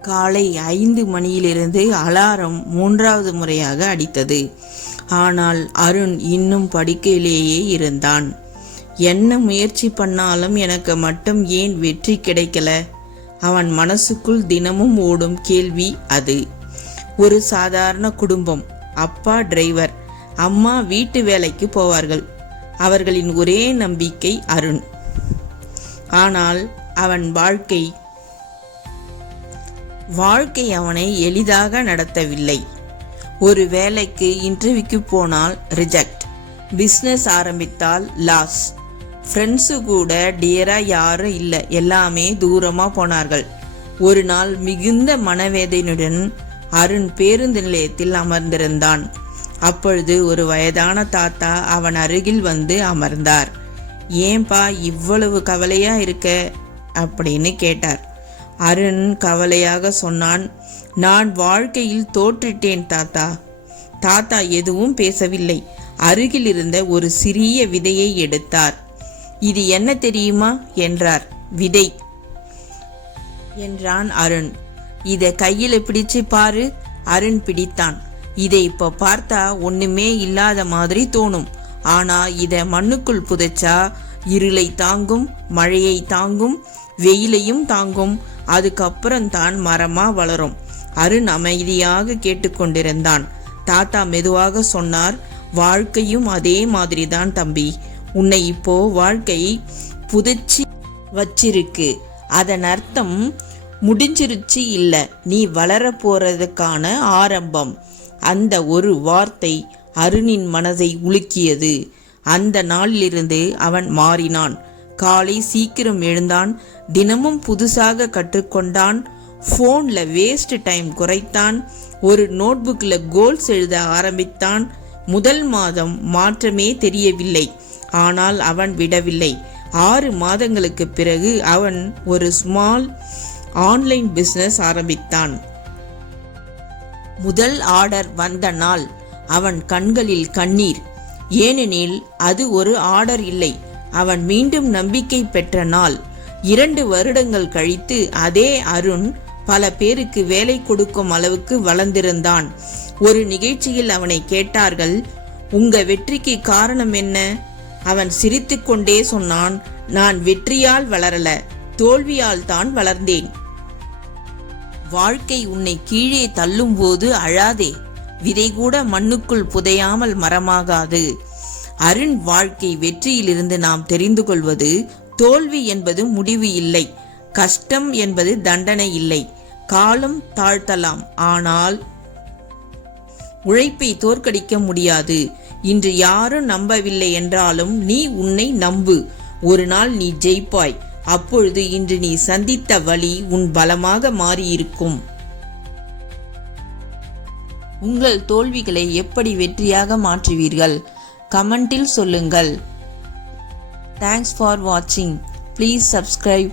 காலை 5 மணியிலிருந்து அலாரம் 3வது முறையாக அடித்தது. ஆனால் அருண் இன்னும் படுக்கையிலேயே இருந்தான். என்ன முயற்சி பண்ணாலும் எனக்கு மட்டும் ஏன் வெற்றி கிடைக்கல? அவன் மனசுக்குள் தினமும் ஓடும் கேள்வி அது. ஒரு சாதாரண குடும்பம். அப்பா டிரைவர், அம்மா வீட்டு வேலைக்கு போவார்கள். அவர்களின் ஒரே நம்பிக்கை அருண். ஆனால் அவன் வாழ்க்கை அவனை எளிதாக நடத்தவில்லை. ஒரு வேலைக்கு இன்டர்வியூக்கு போனால் ரிஜெக்ட், பிஸ்னஸ் ஆரம்பித்தால் லாஸ். ஃப்ரெண்ட்ஸு கூட டியரா யாரும் இல்லை, எல்லாமே தூரமா போனார்கள். ஒரு நாள் மிகுந்த மனவேதனையுடன் அருண் பேருந்து நிலையத்தில் அமர்ந்திருந்தான். அப்பொழுது ஒரு வயதான தாத்தா அவன் அருகில் வந்து அமர்ந்தார். ஏன்பா இவ்வளவு கவலையா இருக்க அப்படின்னு கேட்டார். அருண் கவலையாக சொன்னான், நான் வாழ்க்கையில் தோற்றுட்டேன் தாத்தா. தாத்தா எதுவும் பேசவில்லை. அருகில் இருந்த ஒரு சிறிய விதையை எடுத்தார். இது என்ன தெரியுமா என்றார். விதை என்றான் அருண். இதை கையில பிடிச்சு பாரு. அருண் பிடித்தான். இதை இப்ப பார்த்தா ஒண்ணுமே இல்லாத மாதிரி தோணும். ஆனா இத மண்ணுக்குள் புதைச்சா இருளை தாங்கும், மழையை தாங்கும், வெயிலையும் தாங்கும். அதுக்கப்புறம் தான் மரமா வளரும். அருண் அமைதியாக கேட்டுக்கொண்டிருந்தான். தாத்தா மெதுவாக சொன்னார், வாழ்க்கையும் அதே மாதிரிதான் தம்பி. உன்னை இப்போ வாழ்க்கை புதைச்சி வச்சிருக்கு. அதன் அர்த்தம் முடிஞ்சிருச்சு இல்ல, நீ வளர போறதுக்கான ஆரம்பம். அந்த ஒரு வார்த்தை அருணின் மனதை உலுக்கியது. அந்த நாளிலிருந்து அவன் மாறினான். காலை சீக்கிரம் எழுந்தான். தினமும் புதுசாக கற்றுக்கொண்டான். ஃபோன்ல வேஸ்ட் டைம் குறைத்தான். ஒரு நோட்புக்கில் கோல்ஸ் எழுத ஆரம்பித்தான். முதல் மாதம் மாற்றமே தெரியவில்லை. ஆனால் அவன் விடவில்லை. 6 மாதங்களுக்கு பிறகு அவன் ஒரு ஸ்மால் ஆன்லைன் பிசினஸ் ஆரம்பித்தான். முதல் ஆர்டர் வந்த நாள் அவன் கண்களில் கண்ணீர். ஏனெனில் அது ஒரு ஆர்டர் இல்லை, அவன் மீண்டும் நம்பிக்கை பெற்ற நாள். 2 வருடங்கள் கழித்து அதே அருண் பல பேருக்கு வேலை கொடுக்கும் அளவுக்கு வளர்ந்திருந்தான். ஒரு நிகழ்ச்சியில் அவனை கேட்டார்கள், உங்க வெற்றிக்கு காரணம் என்ன? அவன் சிரித்து கொண்டே சொன்னான், நான் வெற்றியால் வளரல, தோல்வியால் தான் வளர்ந்தேன். வாழ்க்கை உன்னை கீழே தள்ளும் போது அழாதே. விதை கூட மண்ணுக்குள் புதையாமல் மரமாகாது. அருண் வாழ்க்கை வெற்றியிலிருந்து நாம் தெரிந்து கொள்வது, தோல்வி என்பது முடிவு இல்லை, கஷ்டம் என்பது தண்டனை இல்லை. காலம் தாழ்த்தலாம், ஆனால் உழைப்பை தோற்கடிக்க முடியாது. இன்று யாரும் நம்பவில்லை என்றாலும் நீ உன்னை நம்பு. ஒரு நாள் நீ ஜெயிப்பாய். அப்பொழுது இன்று நீ சந்தித்த வழி உன் பலமாக மாறியிருக்கும். உங்கள் தோல்விகளை எப்படி வெற்றியாக மாற்றுவீர்கள்? கமெண்டில் சொல்லுங்கள். தேங்க்ஸ் ஃபார் வாட்சிங். Please subscribe.